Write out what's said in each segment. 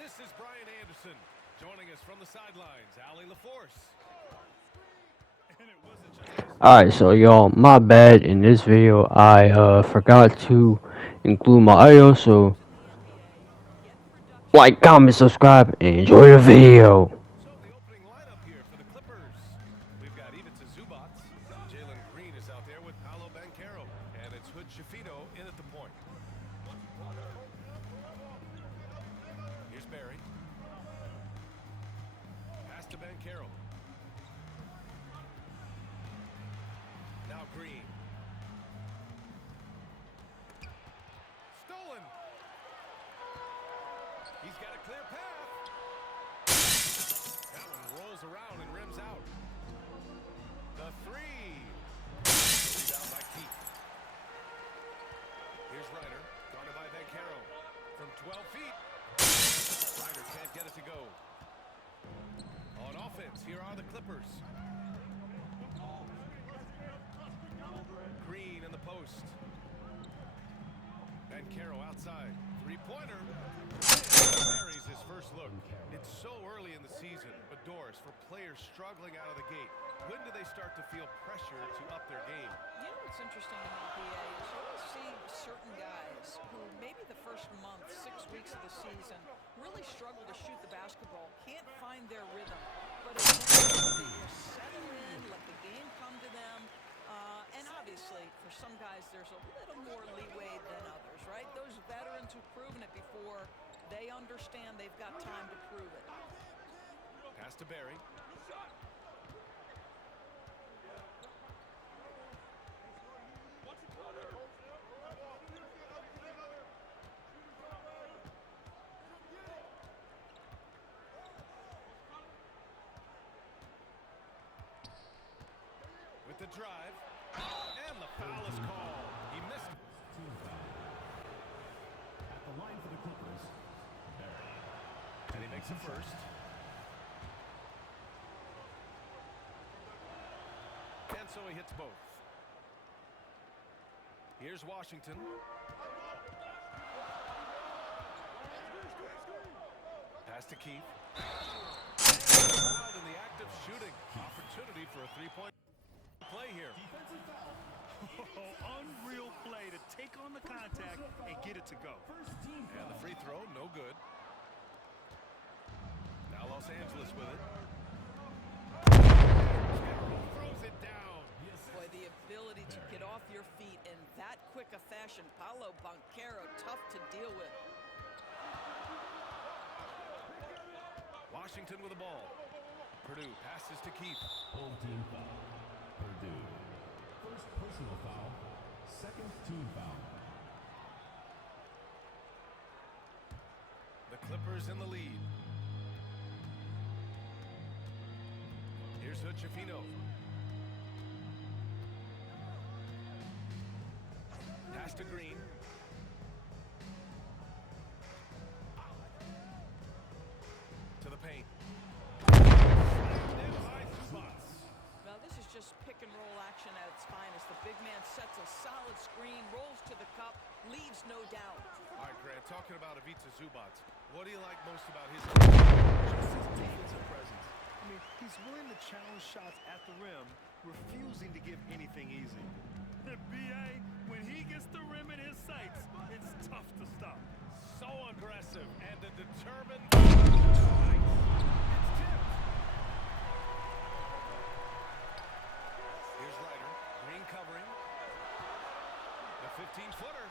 This is Brian Anderson. Joining us from the sidelines, Ali LaForce. Alright, so y'all, my bad. In this video, I forgot to include my audio, so like, comment, subscribe, and enjoy the video. So the opening lineup here for the Clippers. We've got Ivica Zubac. Jalen Green is out there with Paolo Banchero. And it's Hood Shafino in at the point. Here's Barry. Pass to Banchero. Now Green. Stolen. He's got a clear path. That one rolls around and rims out. The three. Rebound by Keith. Here's Ryder. Guarded by Banchero. From 12 feet. Ryder can't get it to go. On offense, here are the Clippers. Green in the post. Banchero outside. Three-pointer. Buries his first look. It's so early in the season, but Doris, for players struggling out of the gate, when do they start to feel pressure to up their game? You know what's interesting about BA is you always see certain guys who maybe the first month, 6 weeks of the season, really struggle to shoot the basketball, can't find their rhythm. But eventually they will settle in, let the game come to them. And obviously, for some guys, there's a little more leeway than others, right? Those veterans who've proven it before, they understand they've got time to prove it. Pass to Barry. With the drive, and the foul is called. He missed. At the line for the Clippers, Barry. And he makes it first. And so he hits both. Here's Washington. Pass to Keith. Fouled in the act of shooting. Opportunity for a three-point play here. Defensive foul. Unreal play to take on the contact and get it to go. First team And the free throw, no good. Now Los Angeles with it. Carroll throws it down. Boy, the ability to get off your feet in that quick a fashion, Paolo Banchero, tough to deal with. Washington with the ball. Purdue passes to Keith. Full team foul. Purdue. First personal foul. Second team foul. The Clippers in the lead. Here's Hood Shafino. Pass to Green. To the paint. Now this is just pick and roll action at its finest. The big man sets a solid screen, rolls to the cup, leaves no doubt. All right, Grant, talking about Ivica Zubac, what do you like most about his Just his defensive presence. I mean, he's willing to challenge shots at the rim, refusing to give anything easy. BA, when he gets the rim in his sights, it's tough to stop. So aggressive and a determined. It's tipped. Here's Ryder. Green covering. The 15-footer.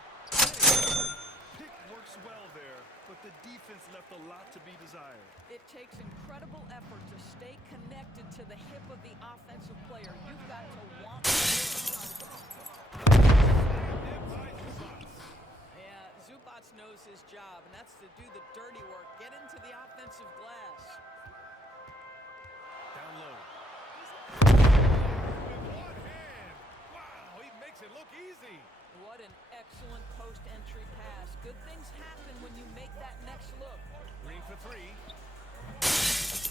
Pick works well there, but the defense left a lot to be desired. It takes incredible effort to stay connected to the hip of the offensive player. You've got to want to Yeah, Zubac knows his job, and that's to do the dirty work. Get into the offensive glass. Down low. With one hand. Wow, he makes it look easy. What an excellent post-entry pass. Good things happen when you make that next look. Green for three.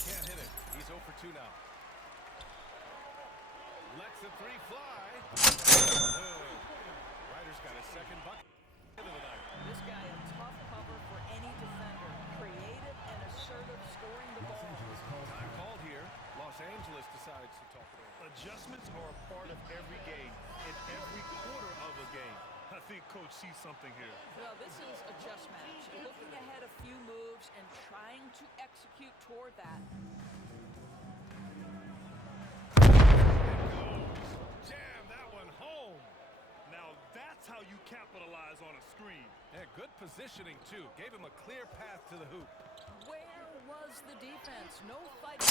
Can't hit it. He's 0 for 2 now. Lets the three fly. Ryder's got a second bucket of the night. This guy a tough cover for any defender. Creative and Adjustments are a part of every game, in every quarter of a game. I think Coach sees something here. Well, this is a chess match. Looking ahead a few moves and trying to execute toward that. Jam that one home. Now that's how you capitalize on a screen. Yeah, good positioning, too. Gave him a clear path to the hoop. Where was the defense? No fighting.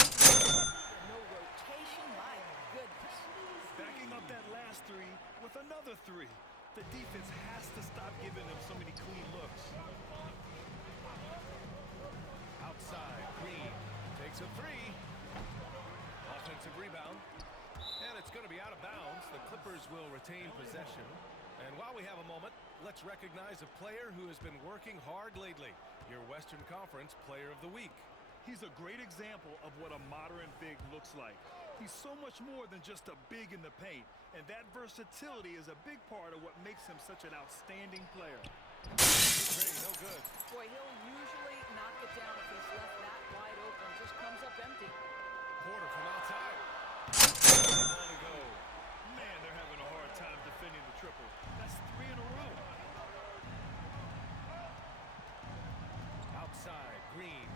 No rotation. My goodness. Backing up that last three with another three. The defense has to stop giving them so many clean looks. Outside, Green takes a three. Offensive rebound. And it's going to be out of bounds. The Clippers will retain possession. And while we have a moment, let's recognize a player who has been working hard lately. Your Western Conference Player of the Week. He's a great example of what a modern big looks like. He's so much more than just a big in the paint, and that versatility is a big part of what makes him such an outstanding player. Great, no good. Boy, he'll usually knock it down if he's left that wide open. Just comes up empty. Porter from outside. Ball to go. Man, they're having a hard time defending the triple. That's 3 in a row. Outside, Green.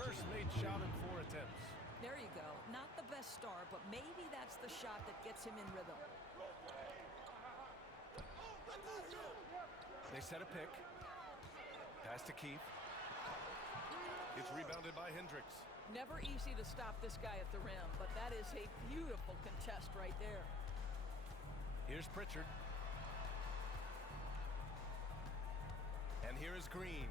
First made shot in 4 attempts. There you go. Not the best start, but maybe that's the shot that gets him in rhythm. They set a pick. Pass to Keith. It's rebounded by Hendricks. Never easy to stop this guy at the rim, but that is a beautiful contest right there. Here's Pritchard. And here is Green.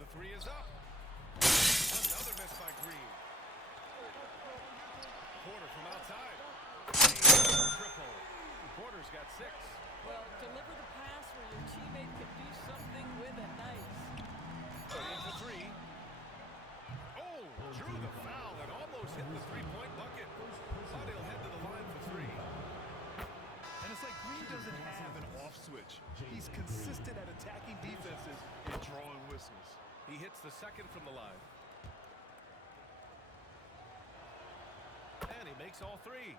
The three is up. Another miss by Green. Porter from outside. Triple. Porter's got 6. Well, deliver the pass where your teammate can do something with it. Nice. For 3. Oh, drew the foul and almost hit the three-point bucket. Thought he'll head to the line for 3. And it's like Green doesn't have an off switch. He's consistent at attacking defenses and drawing whistles. He hits the second from the line. And he makes all 3.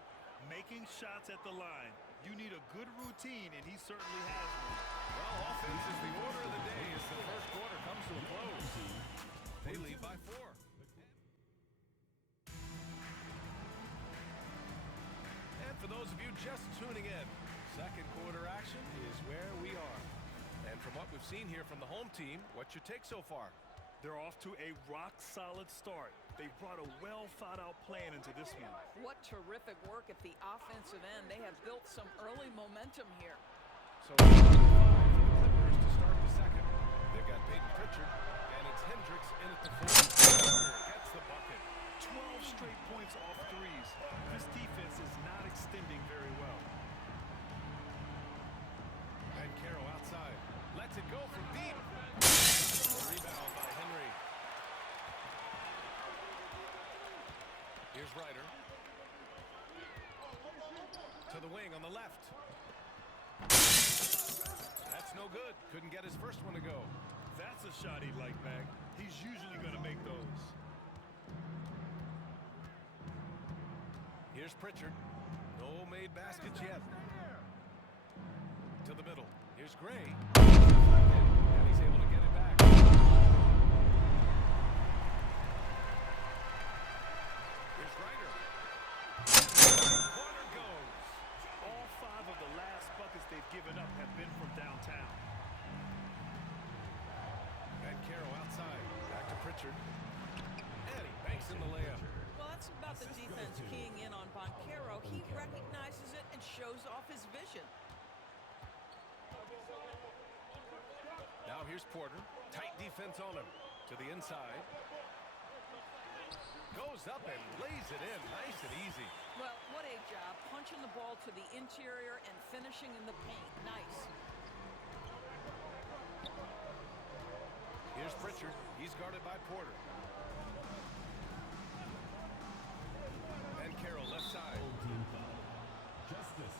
Making shots at the line. You need a good routine, and he certainly has one. Well, offense is the order of the day as the first quarter comes to a close. They lead by 4. And for those of you just tuning in, second quarter action is where we are. And from what we've seen here from the home team, what's your take so far? They're off to a rock-solid start. They brought a well-thought-out plan into this one. What terrific work at the offensive end. They have built some early momentum here. So 5 for the Clippers to start the second. They've got Peyton Pritchard, and it's Hendricks in at the 4th. Gets the bucket. 12 straight points off threes. This defense is not extending very well. Banchero outside. Lets it go from deep. Rebound by Henry. Here's Ryder. To the wing on the left. That's no good. Couldn't get his first one to go. That's a shot he'd like back. He's usually going to make those. Here's Pritchard. No made baskets yet. To the middle. Here's Gray. And he's able to get it back. Here's Ryder. Corner goes. All 5 of the last buckets they've given up have been from downtown. Banchero outside. Back to Pritchard. And he banks in the layup. Well, that's about the defense keying in on Banchero. He recognizes it and shows off his vision. Now here's Porter. Tight defense on him. To the inside. Goes up and lays it in. Nice and easy. Well, what a job. Punching the ball to the interior and finishing in the paint. Nice. Here's Pritchard. He's guarded by Porter. Banchero left side. Team foul. Justice.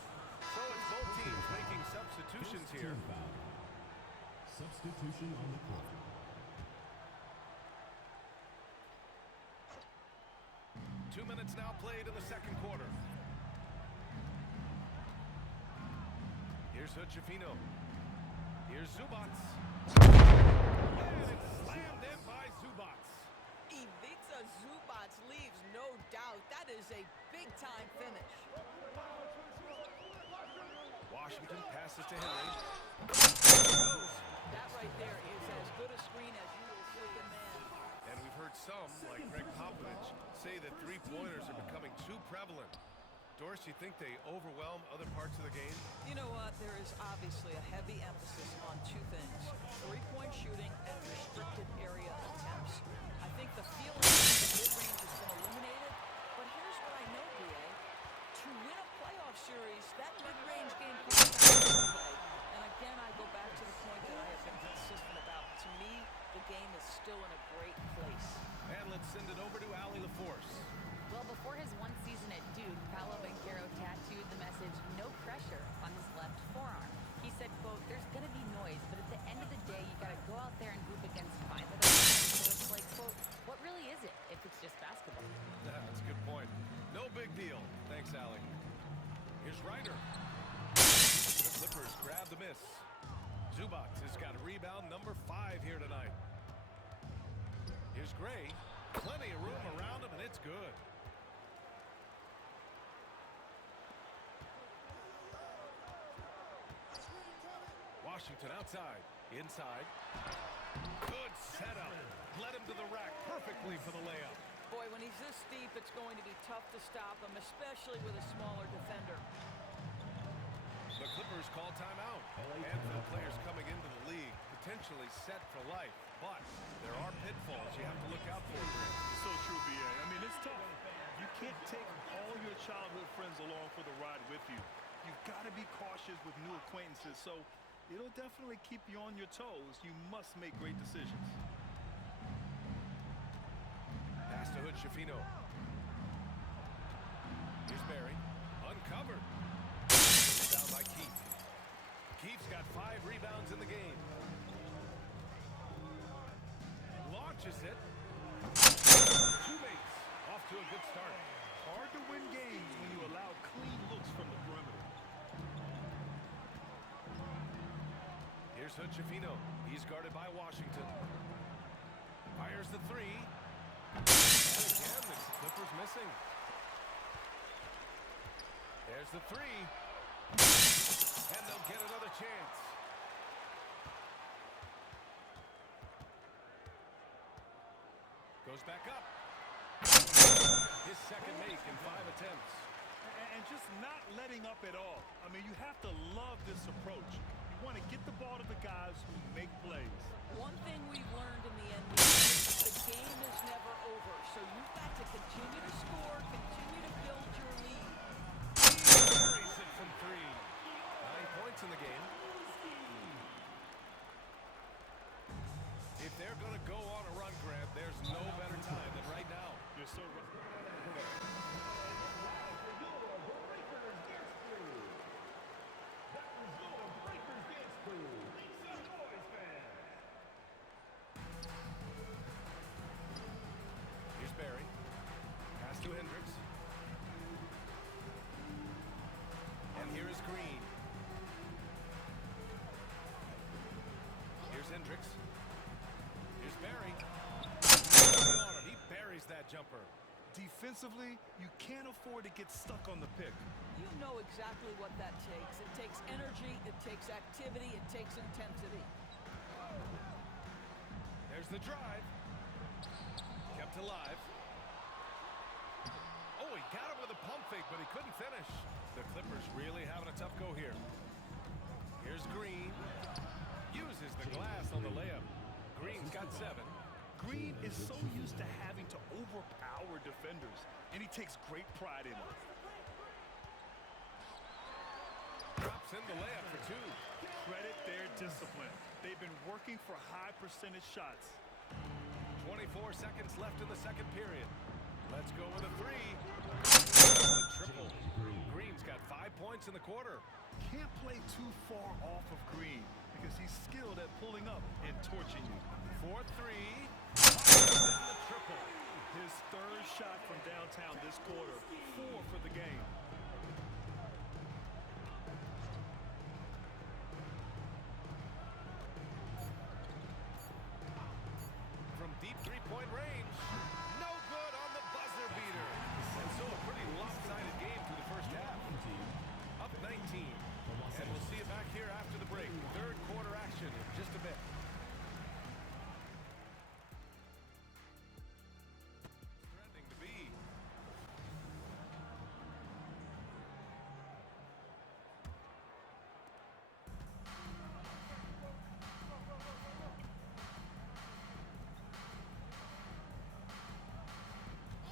So it's both teams making substitutions here. Substitution. minutes now played in the second quarter. Here's Hochefino. Here's Zubats. And it's slammed in by Zubats. Ivica Zubats leaves, no doubt. That is a big-time finish. Washington passes to Henry. That right there is as good a screen as you will see a man. And we've heard some, like Greg Popovich, say that three-pointers are becoming too prevalent. Doris, you think they overwhelm other parts of the game? You know what? There is obviously a heavy emphasis on two things: three-point shooting and restricted area attempts. I think the feeling of the mid-range has been eliminated, but here's what I know, BA. To win a playoff series, that mid-range game comes down to play. And again, I go back to the point that I have been consistent about. To me, the game is still in a great place. And let's send it over to Allie LaForce. Well, before his one season at Duke, Paolo Banchero tattooed the message, "No pressure," on his left forearm. He said, quote, "There's going to be noise, but at the end of the day, you got to go out there and hoop against 5 other guys." So it's like, quote, what really is it if it's just basketball? That's a good point. No big deal. Thanks, Allie. Here's Ryder. The Clippers grab the miss. Zubats has got rebound number 5 here tonight. Here's Gray. Plenty of room around him, and it's good. Washington outside. Inside. Good setup. Led him to the rack perfectly for the layup. Boy, when he's this deep, it's going to be tough to stop him, especially with a smaller defender. The Clippers call timeout. And for the players coming into the league, potentially set for life. But there are pitfalls you have to look out for. So true, BA. I mean, it's tough. You can't take all your childhood friends along for the ride with you. You've got to be cautious with new acquaintances. So it'll definitely keep you on your toes. You must make great decisions. Pass to Hochefino. Here's Barry. Uncovered. Down by Keith. Keith's got 5 rebounds in the game. Launches it. Two-mates. Off to a good start. Hard to win games when you allow clean looks from the perimeter. Here's Hochefino. He's guarded by Washington. Fires the 3. And again, the Clippers missing. There's the 3. And they'll get another chance. Goes back up. His second make in 5 attempts. And just not letting up at all. I mean, you have to love this approach. You want to get the ball to the guys who make plays. One thing we've learned in the NBA is the game is never over, so you've got to continue to score, continue to build your lead. Buries it from 3. 9 points in the game. If they're going to go on a run, Grant, there's no better time than right now. You're so right. Here's Barry. Pass to Hendricks. And here is Green. Here's Hendricks. Here's Barry. He buries that jumper. Defensively, you can't afford to get stuck on the pick. You know exactly what that takes. It takes energy, it takes activity, it takes intensity. There's the drive. Kept alive. Oh, he got him with a pump fake, but he couldn't finish. The Clippers really having a tough go here. Here's Green. Uses the glass on the layup. Green's got 7. Green is so used to having to overpower defenders, and he takes great pride in it. Drops in the layup for 2. Credit their discipline. They've been working for high percentage shots. 24 seconds left in the second period. Let's go with a 3. The triple. Green's got 5 points in the quarter. Can't play too far off of Green because he's skilled at pulling up and torching you. 4-3. The triple. His third shot from downtown this quarter, 4 for the game. From deep three-point range, no good on the buzzer beater. And so a pretty lopsided game through the first half. Up 19. And we'll see you back here after the break. Third quarter action in just a bit. Threatening to be.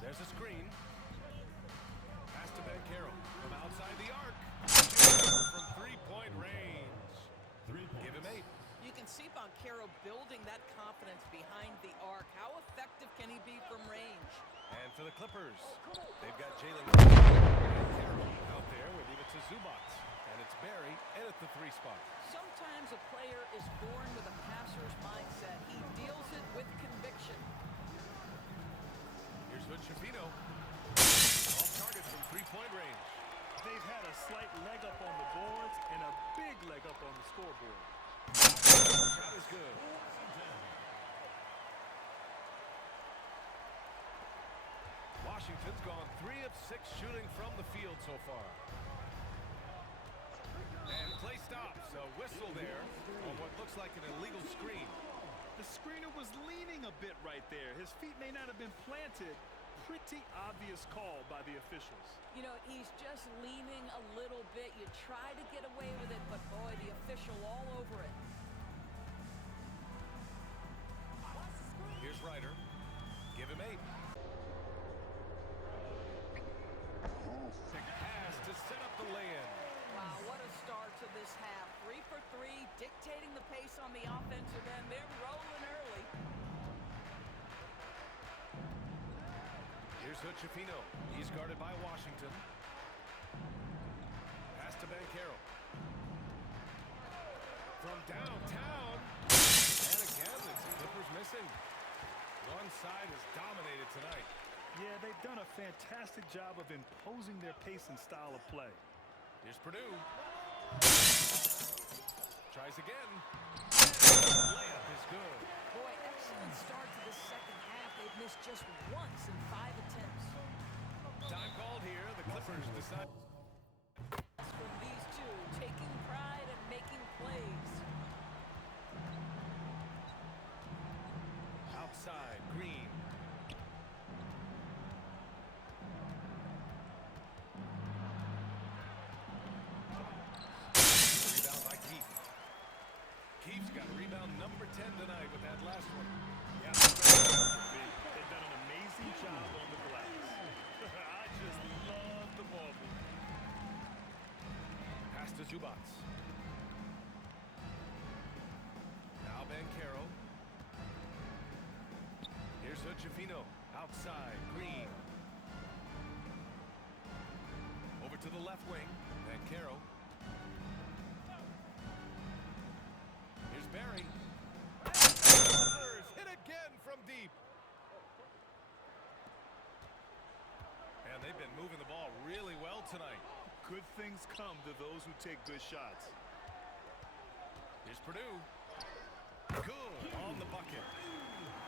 There's a screen. Pass to Banchero from outside the arc. From three-point range. Give him 8. You can see Banchero building that confidence behind the arc. How effective can he be from range? And for the Clippers, they've got Jalen Banchero out there with leave it to Zubats. And it's Barry in at the 3 spot. Sometimes a player is born with a passer's mindset. He deals it with conviction. Here's Hood Shafino. Off target from three-point range. They've had a slight leg up on the boards and a big leg up on the scoreboard. Shot is good. Washington's gone 3 of 6 shooting from the field so far. And play stops. A whistle there on what looks like an illegal screen. The screener was leaning a bit right there. His feet may not have been planted. Pretty obvious call by the officials. You know, he's just leaning a little bit. You try to get away with it, but boy, the official all over it. Here's Ryder. Give him 8. Pass to set up the lay-in. Wow, what a start to this half. 3 for 3, dictating the pace on the offensive end. They're rolling early. Here's Hood Shafino. He's guarded by Washington. Pass to Banchero. From downtown. And again, it's the Clippers missing. One side is dominated tonight. Yeah, they've done a fantastic job of imposing their pace and style of play. Here's Purdue. Tries again. Layup is good. Boy, excellent start to the second half. They've missed just once in 5 attempts. Time called here. The Clippers decide. From these two, taking pride and making plays. Outside, Green. Rebound by Keith. Keith's got rebound number 10 tonight with that last one. Yeah, they've done an amazing job on the glass. I just love the ball movement. Pass to Zubats. Now Banchero. Here's Hood Shafino. Outside, Green. Over to the left wing. Banchero. Here's Barry. Clippers hit again from deep. And they've been moving the ball really well tonight. Good things come to those who take good shots. Here's Purdue. Good on the bucket.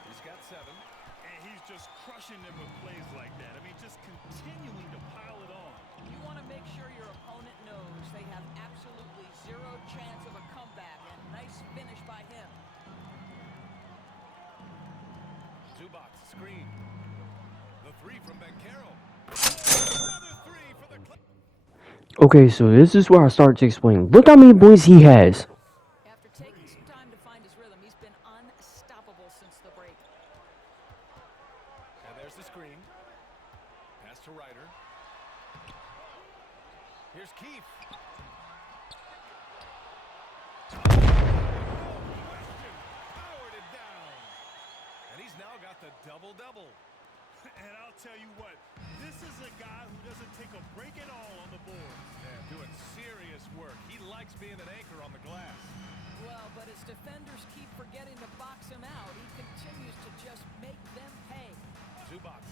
He's got 7. And he's just crushing them with plays like that. I mean, just continuing to pile it on. You want to make sure your opponent knows they have absolutely 0 chance of a comeback. And nice finish by him. Zubats, screen. The 3 from Banchero. Another 3 for the Clippers. Okay, so this is where I start to explain. Look how many points he has. After taking some time to find his rhythm, he's been unstoppable since the break. And there's the screen. Pass to Ryder. Here's Keith. No question. Powered it down. And he's now got the double-double. And I'll tell you what, this is a guy who doesn't take a break at all on the board. Yeah, doing serious work. He likes being an anchor on the glass. Well, but his defenders keep forgetting to box him out. He continues to just make them pay. Zubats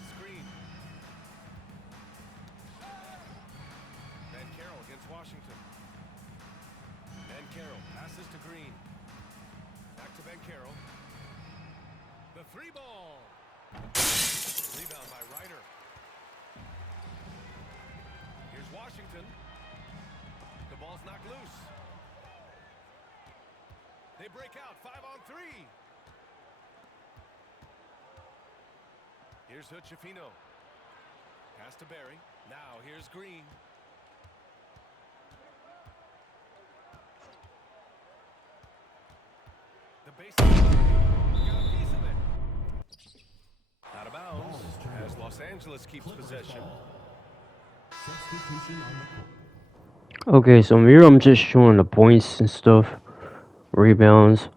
Washington. Banchero passes to Green. Back to Banchero. The three ball. Rebound by Ryder. Here's Washington. The ball's knocked loose. They break out 5-on-3. Here's Hood-Schifino. Pass to Barry. Now here's Green. The baseline. Got a piece of it. Out of bounds as Los Angeles keeps possession. Substitution on the court. Okay, so here I'm just showing the points and stuff. Rebounds.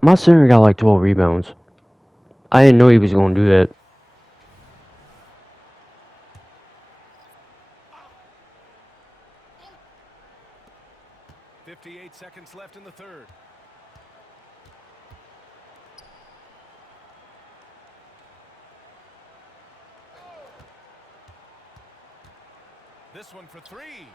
My center got like 12 rebounds. I didn't know he was going to do that. 58 seconds left in the third. This one for three.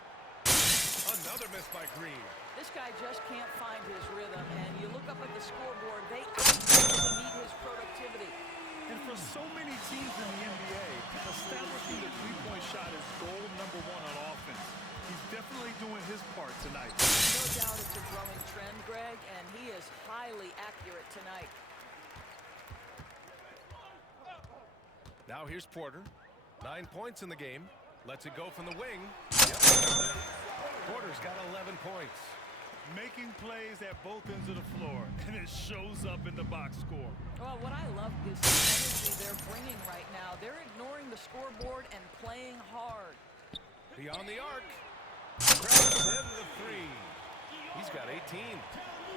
Another miss by Green. This guy just can't find his rhythm, and you look up at the scoreboard, they absolutely need his productivity. And for so many teams in the NBA, establishing the three-point shot is goal number one on offense. He's definitely doing his part tonight. No doubt it's a growing trend, Greg, and he is highly accurate tonight. Now here's Porter. 9 points in the game. Lets it go from the wing. Yep. Porter's got 11 points. Making plays at both ends of the floor, and it shows up in the box score. Well, what I love is the energy they're bringing right now. They're ignoring the scoreboard and playing hard. Beyond the arc. Crowds in the three. He's got 18.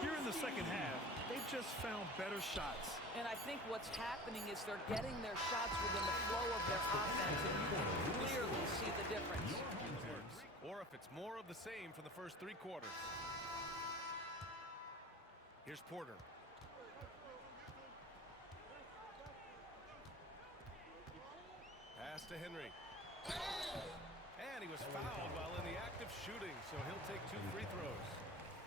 Here in the second half, they've just found better shots. And I think what's happening is they're getting their shots within the flow of their offense, and you can clearly see the difference. Or if it's more of the same for the first 3 quarters. Here's Porter. Pass to Henry. And he was fouled while in the act of shooting, so he'll take 2 free throws.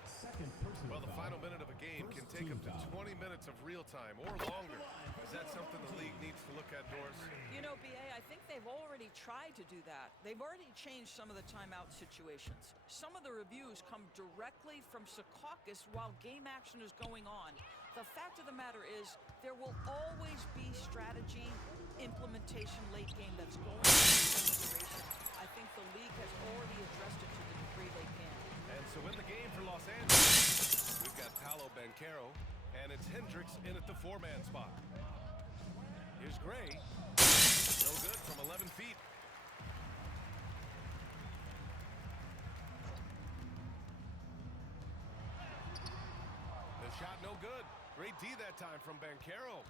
Second personal Well, the foul. final minute of a game can take up to 20 minutes of real time or longer. Is that something the league needs to look at, Doris? You know, B.A., I think they've already tried to do that. They've already changed some of the timeout situations. Some of the reviews come directly from Secaucus while game action is going on. The fact of the matter is there will always be strategy implementation late game that's going to be consideration. I think the league has already addressed it to the degree they can. And so in the game for Los Angeles, we've got Paolo Banchero, and it's Hendricks in at the 4-man spot. Here's Gray. No good from 11 feet. The shot no good. Great D that time from Banchero.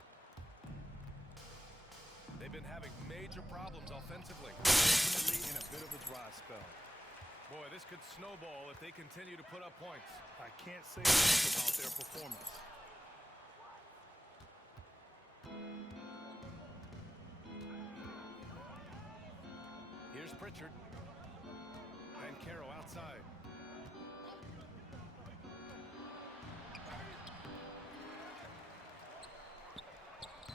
They've been having major problems offensively. Definitely in a bit of a dry spell. Boy, this could snowball if they continue to put up points. I can't say enough about their performance. Here's Pritchard. Banchero outside.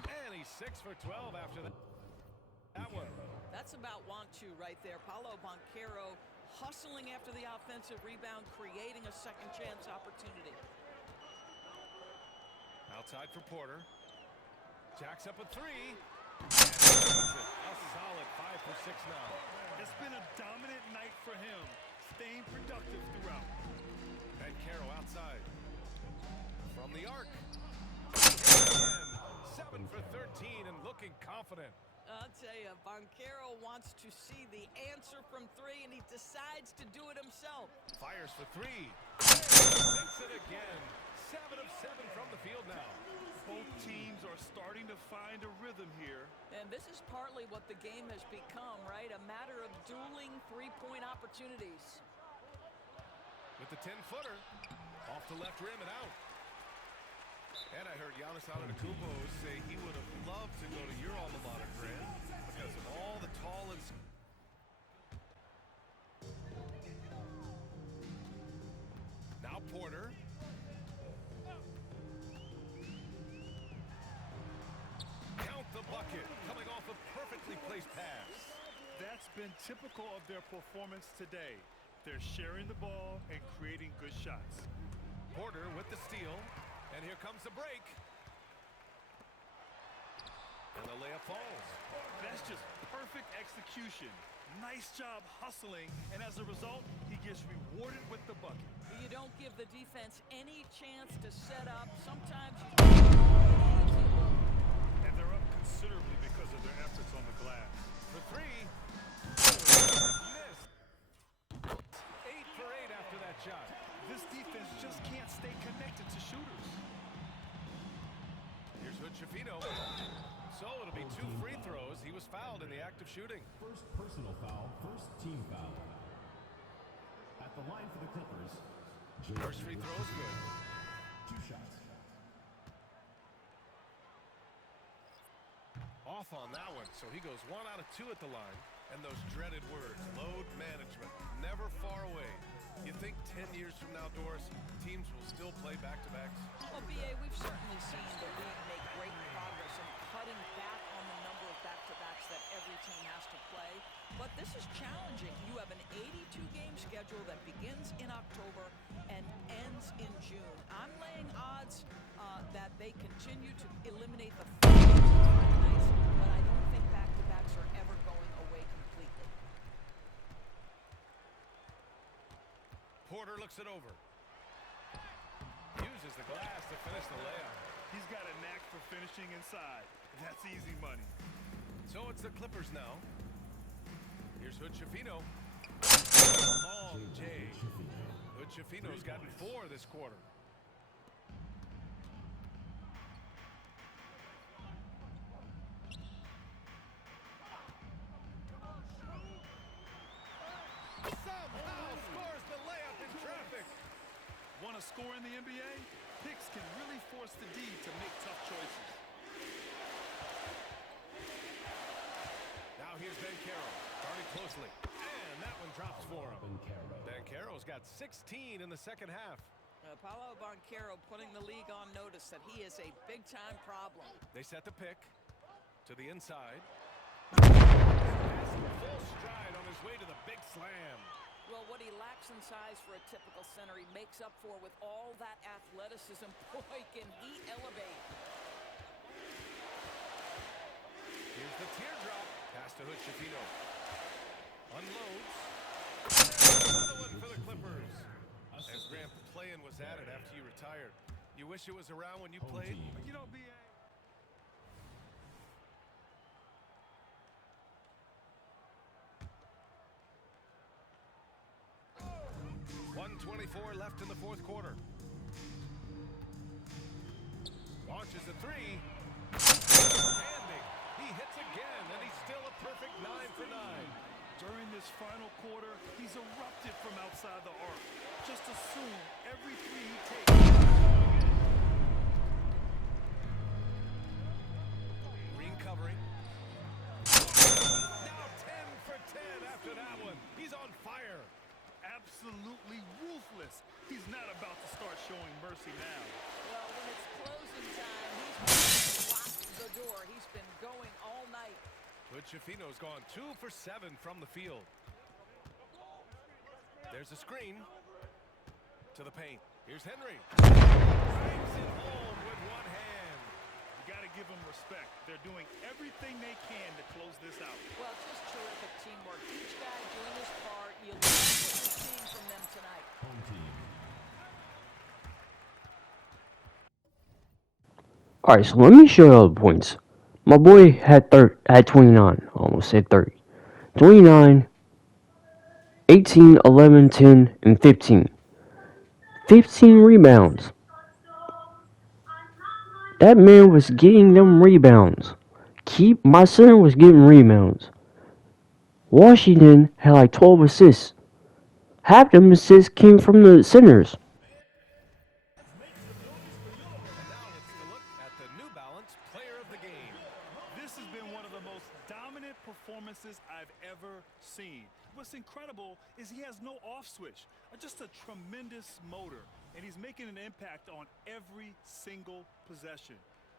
And he's 6 for 12 after that one. That's about want to right there. Paolo Banchero hustling after the offensive rebound, creating a second chance opportunity. Outside for Porter. Jacks up a 3. And a solid 5 for 6 now. It's been a dominant night for him, staying productive throughout. Banchero outside. From the arc. Again, 7 for 13 and looking confident. I'll tell you, Banchero wants to see the answer from 3, and he decides to do it himself. Fires for 3. Sinks it again. 7 of 7 from the field now. Both teams are starting to find a rhythm here. And this is partly what the game has become, right? A matter of dueling three-point opportunities. With the 10-footer. Off the left rim and out. And I heard Giannis Antetokounmpo say he would have loved to go to your alma mater, Grant, because of all the tall and... perfectly placed pass. That's been typical of their performance today. They're sharing the ball and creating good shots. Porter with the steal, and here comes the break. And the layup falls. That's just perfect execution. Nice job hustling, and as a result, he gets rewarded with the bucket. You don't give the defense any chance to set up. Sometimes you And they're up considerably because of their efforts on the glass. For three. Missed. 8 for 8 after that shot. This defense just can't stay connected to shooters. Here's Hood-Schifino. So it'll be 2 free throws. He was fouled in the act of shooting. First personal foul, first team foul. At the line for the Clippers, First free throw's good. 2 shots. Off on that one, so he goes 1 out of 2 at the line. And those dreaded words, load management, never far away. You think 10 years from now, Doris, teams will still play back-to-backs? Well, BA, we've certainly seen the league make great progress in cutting back on the number of back-to-backs that every team has to play. But this is challenging. You have an 82-game schedule that begins in October and ends in June. I'm laying odds that they continue to eliminate the 4 games in 5 nights, but I don't think back-to-backs are ever going away completely. Porter looks it over. Uses the glass to finish the layup. He's got a knack for finishing inside. That's easy money. So it's the Clippers now. Here's Hood-Schifino. Long J. Hood-Schifino's gotten 4 this quarter. Somehow scores the layup in traffic. Want to score in the NBA? Picks can really force the D to make tough choices. Now here's Banchero, guarding closely. And that one drops for him. Banchero's got 16 in the second half. Paolo Banchero putting the league on notice that he is a big-time problem. They set the pick to the inside. Passing full stride on his way to the big slam. Well, what he lacks in size for a typical center, he makes up for with all that athleticism. Boy, can he elevate. Here's the teardrop. Pass to Hood-Schifino. Unloads. Another one for the Clippers. And Grant, playing was added after you retired. You wish it was around when you played? You know, BA. 1:24 left in the fourth quarter. Launches a 3. Standing. He hits again, and he's still a perfect 9 for 9. During this final quarter, he's erupted from outside the arc. Just assume every 3 he takes. Green covering. Now 10 for 10 after that one. He's on fire. Absolutely ruthless. He's not about to start showing mercy now. Well, when it's closing time, he's locked the door. He's been going all night. Hood-Schifino's gone 2 for 7 from the field. There's a screen to the paint. Here's Henry. Drives it home with one hand. You got to give them respect. They're doing everything they can to close this out. Well, just terrific teamwork. Each guy doing his part. You love what you're seeing from them tonight. Home team. Alright, so let me show you all the points. My boy had 29. I almost said 30. 29, 18, 11, 10, and 15. 15 rebounds. That man was getting them rebounds. My center was getting rebounds. Washington had like 12 assists. Half them assists came from the centers. And now let's look at the New Balance Player of the Game. This has been one of the most dominant performances I've ever seen. What's incredible is he has no off switch, just a tremendous motor, and he's making an impact on every single possession.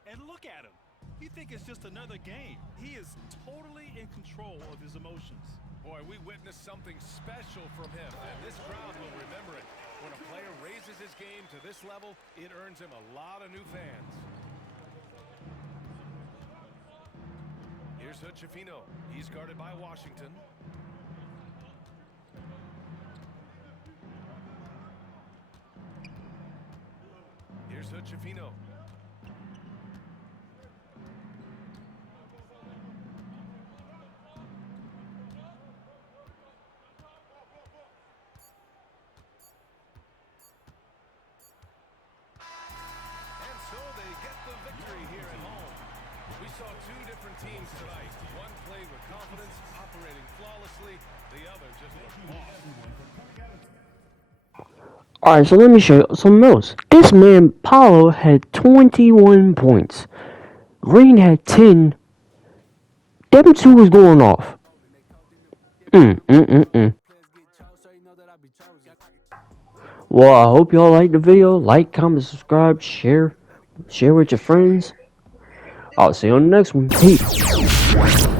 And look at him. You think it's just another game. He is totally in control of his emotions. Boy, we witnessed something special from him, and this crowd will remember it. When a player raises his game to this level, it earns him a lot of new fans. Here's Hutchifino. He's guarded by Washington. Here's Hutchifino. So they get the victory here at home. We saw two different teams tonight. One played with confidence, operating flawlessly. The other just looked off. Alright, so let me show you something else. This man, Paolo, had 21 points. Green had 10. Them two was going off. Well, I hope y'all liked the video. Like, comment, subscribe, share with your friends. I'll see you on the next one. Peace.